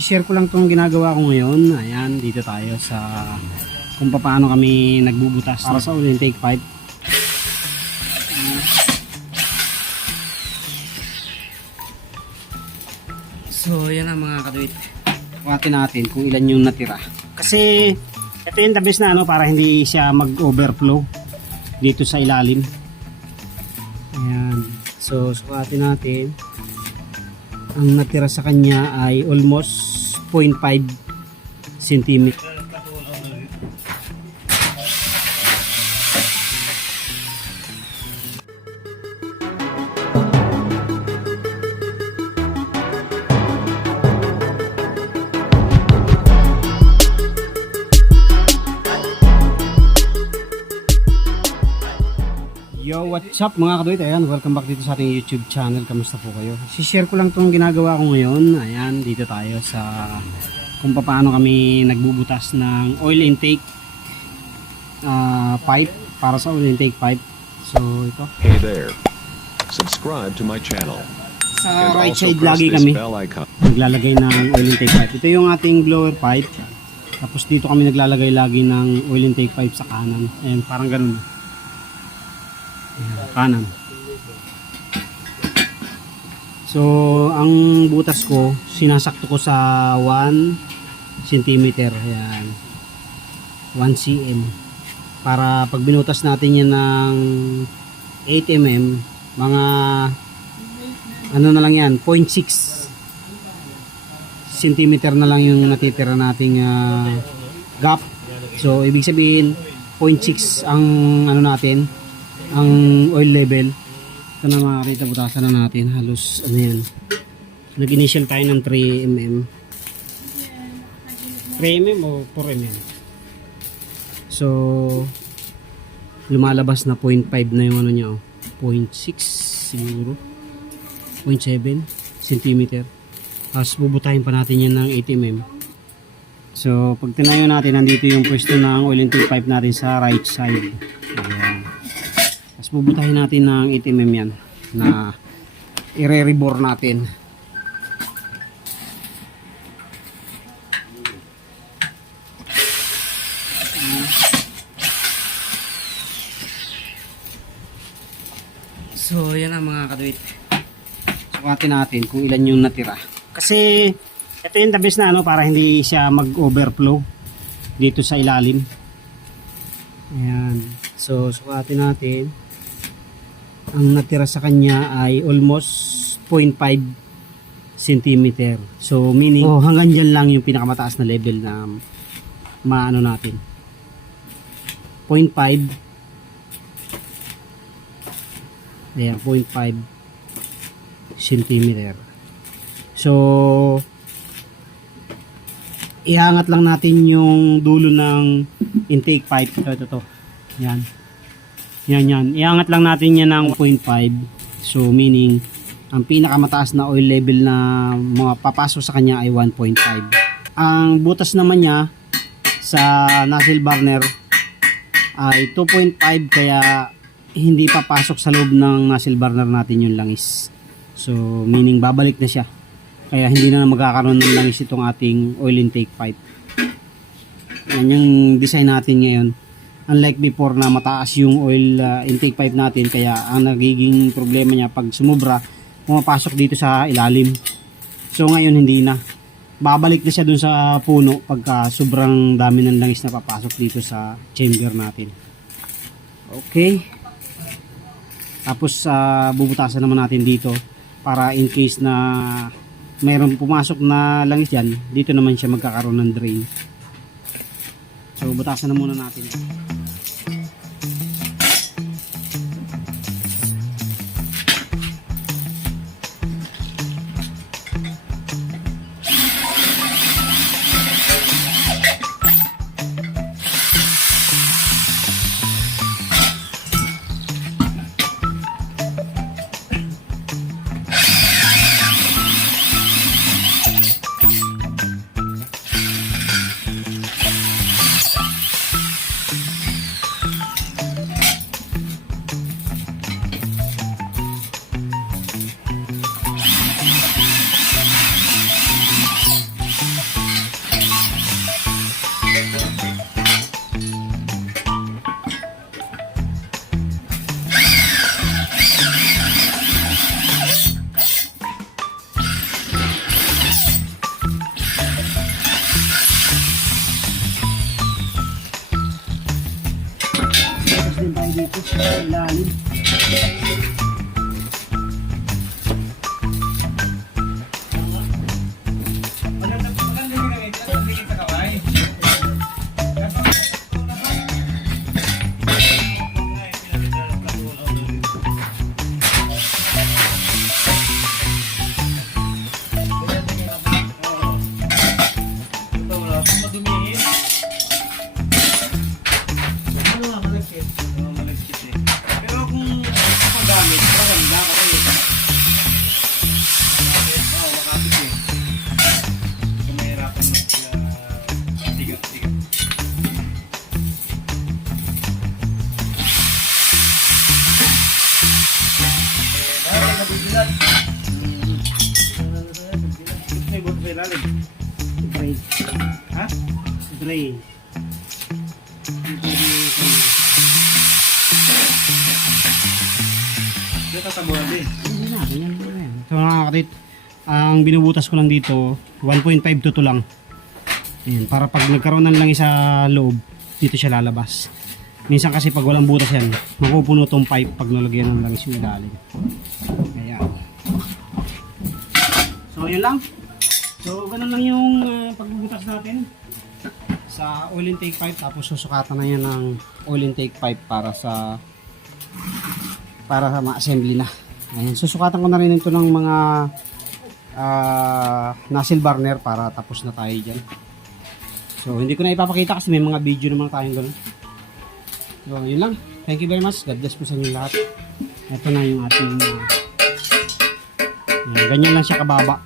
I-share ko lang itong ginagawa ko ngayon. Ayan, dito tayo sa kung paano kami nagbubutas para sa oil intake pipe. So, yan ang mga katuwit. Kuhatin natin kung ilan yung natira. Kasi, ito yung the best na para hindi siya mag-overflow dito sa ilalim. Ayan. So, sukatin natin. Ang natira sa kanya ay almost 0.5 cm. Yo, what's up mga kaduit? Ayan, welcome back dito sa ating YouTube channel. Kamusta po kayo? I-share ko lang itong ginagawa ko ngayon. Ayan, dito tayo sa kung paano kami nagbubutas ng oil intake pipe para sa oil intake pipe. So, ito. Hey there. Subscribe to my channel. Sa right side lagi kami naglalagay ng oil intake pipe. Ito yung ating blower pipe. Tapos dito kami naglalagay lagi ng oil intake pipe sa kanan. Ayan, parang ganun. Kanan. So, ang butas ko, sinasakto ko sa 1 cm. Ayan. 1 cm. Para pag binutas natin yan ng 8 mm, mga ano na lang yan, 0.6 cm na lang yung natitira nating gap. So, ibig sabihin, 0.6 ang ano natin, ang oil level. Ito na makakita, butasan na natin halos ano yan, nag-initial tayo ng 3 mm 3 mm o 4 mm. So lumalabas na 0.5 na yung ano nya, 0.6 siguro, 0.7 cm. Tapos bubutahin pa natin yan ng 8 mm. So pag tinayo natin, nandito yung pwesto ng oil intake pipe natin sa right side. Ayan. Tapos bubutahin natin ng 8 mm yan na i-re-rebore natin. So yan ang mga kaduit. Sukatin natin kung ilan yung natira. Kasi ito yung the best na para hindi siya mag-overflow dito sa ilalim. Ayan. So sukatin natin. Ang natira sa kanya ay almost 0.5 cm. So meaning hanggang dyan lang yung pinakamataas na level na maano natin. 0.5. Ayan, 0.5 cm. So iangat lang natin yung dulo ng intake pipe. Ito. Yan. Yan. Iangat lang natin yan ng 0.5. So meaning ang pinakamataas na oil level na mga papasok sa kanya ay 1.5. Ang butas naman niya sa nozzle burner ay 2.5, kaya hindi papasok sa loob ng nozzle burner natin yung langis. So meaning babalik na siya. Kaya hindi na magkakaroon ng langis itong ating oil intake pipe. Yan yung design natin ngayon. Unlike before na mataas yung oil intake pipe natin, kaya ang nagiging problema niya pag sumubra, pumapasok dito sa ilalim. So ngayon hindi na. Babalik na siya dun sa puno pagka sobrang dami ng langis na papasok dito sa chamber natin. Okay. Tapos bubutasan naman natin dito para in case na mayroong pumasok na langis dyan, dito naman siya magkakaroon ng drain. So butasan na muna natin. Ilalim. Pero kung magamit, maganda kasi makapit eh. Kung mahirapan tigat. Bakit nabibilat? May buto sa ilalim. Spray. Ha? Spray. Dito tatabuhan din. Hindi na, ganyan na yan. So mga katit, ang binubutas ko lang dito, 1.5 to 2 lang. Ayan, para pag nagkaroon ng langis sa loob, dito siya lalabas. Minsan kasi pag walang butas yan, mapupuno tong pipe pag nalagyan ng langis yung ilalim. Kaya. So yun lang. So ganun lang yung pagbubutas natin sa oil intake pipe, tapos susukatan na yan ng oil intake pipe para ma-assembly na. Ayan, susukatan ko na rin ito ng mga nozzle burner para tapos na tayo dyan. So hindi ko na ipapakita kasi may mga video naman tayong ganun. So yun lang. Thank you very much. God bless po sa inyo lahat. Ito na yung ating ganyan lang siya kababa.